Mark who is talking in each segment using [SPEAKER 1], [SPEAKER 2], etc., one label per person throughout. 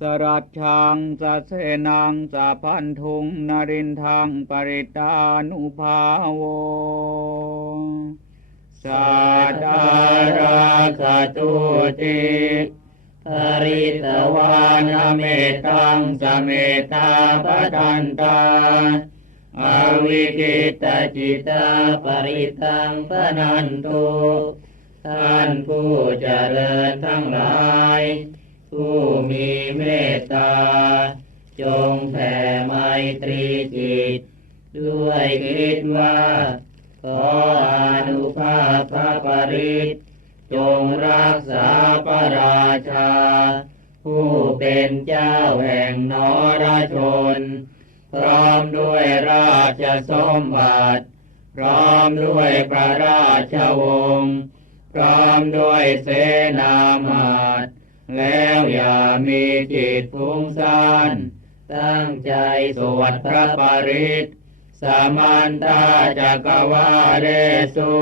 [SPEAKER 1] สรัจชังสะเสนังสะพันธุงนรินทังปริตานุภาโวสัตตาราคตุติภริตวานเมตังสเมตาปทันตาอวิกิตจิตาปริตังปนันตุท่านผู้เจริญทั้งหลาย ผู้มีเมตตา จงแผ่ไมตรีจิต ด้วยคิดว่า ขออนุภาพพระปริตจงรักษาพระราชา ผู้เป็นเจ้าแห่งนรชน พร้อมด้วยราชสมบัติพร้อมด้วยพระราชวงศ์พร้อมด้วยเสนามาตร แล้วอย่ามีจิตฟุ้งซ่านตั้งใจสวดพระปริตสามันตาจักวาเรสุ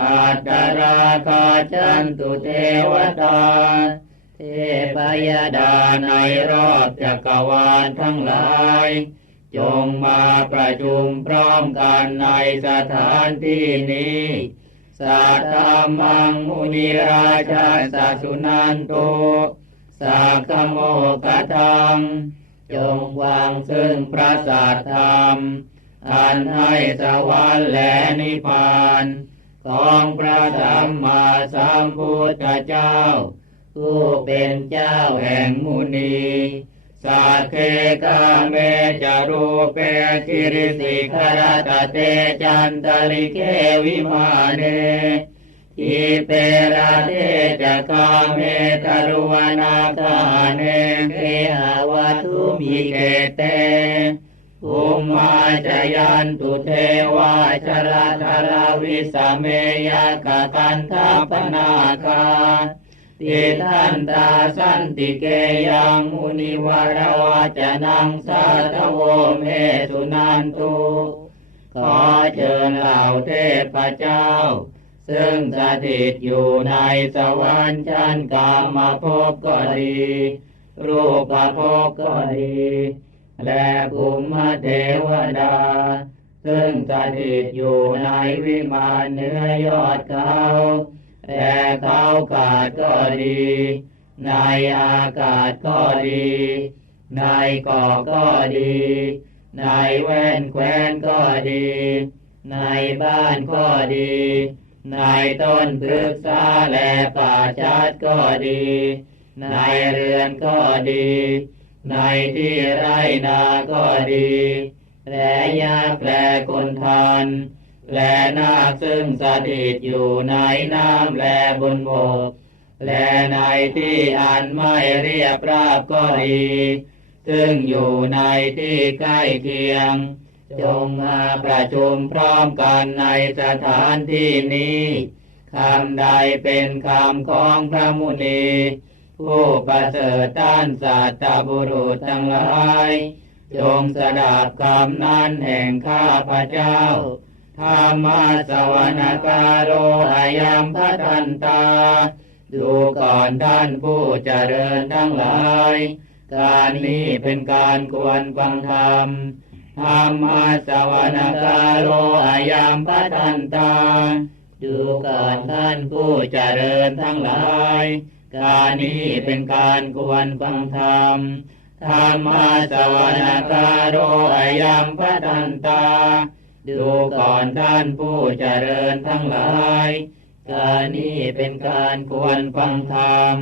[SPEAKER 1] อัตตราคาจันตุเทวตา เทพยดาในรอบจักรวาลทั้งหลาย จงมาประชุมพร้อมกันในสถานที่นี้ สัทธามังมุนิราชาสัสุนันโตสักขโมกทังจงวางซึ่งพระสัทธรรมอันให้สวรรค์และนิพพานของพระสัมมาสัมพุทธเจ้าผู้เป็นเจ้าแห่งมุนี สักเคกาเมจารูเปกิริสิขรตเตจันตลิเควิมาเนทิเปราเทจกาเมตรุวนาคาเนเกหาวัตุมิเกเตอุมาจยันตุเทวาชรธาราวิสเมยกะกันทาปนาคา ติทันตาสันติเกยังมุนิวรวาจนังสาทโวเมสุนันตุขอเชิญเหล่าเทพเจ้า ซึ่งสถิตอยู่ในสวรรค์ชั้นกามภพก็ดี รูปภพก็ดี และภูมิเทวดา ซึ่งสถิตอยู่ในวิมานเนื้อยอดเขา แต่เขากาดก็ดี ในอากาศก็ดี ในเกาะก็ดี ในแว่นแคว้นก็ดี ในบ้านก็ดี ในต้นพฤกษาและป่าชัดก็ดี ในเรือนก็ดี ในที่ไรนาก็ดี และยาแปลคนทาน และนาคซึ่งสถิตอยู่ในน้ำและบนบก และในที่อันไม่เรียบราบก็ดีซึ่งอยู่ในที่ใกล้เคียง จงมาประชุมพร้อมกันในสถานที่นี้คำใดเป็นคำของพระมุนี ผู้ประเสริฐต้านสัตตบุรุษทั้งหลาย จงสดับคำนั้นแห่งข้าพระเจ้า ธรรมาสวนกาโรอายัมพัทันตา ดูก่อนท่านผู้เจริญทั้งหลาย การนี้เป็นการควรฟังธรรมธรรมาสวนกาโรอายัมพัทันตา ดูก่อนท่านผู้เจริญทั้งหลาย การนี้เป็นการควรฟังธรรมธรรมาสวนกาโรอายัมพัทันตา ดูก่อนท่านผู้เจริญทั้งหลาย การนี้เป็นการควรฟังธรรม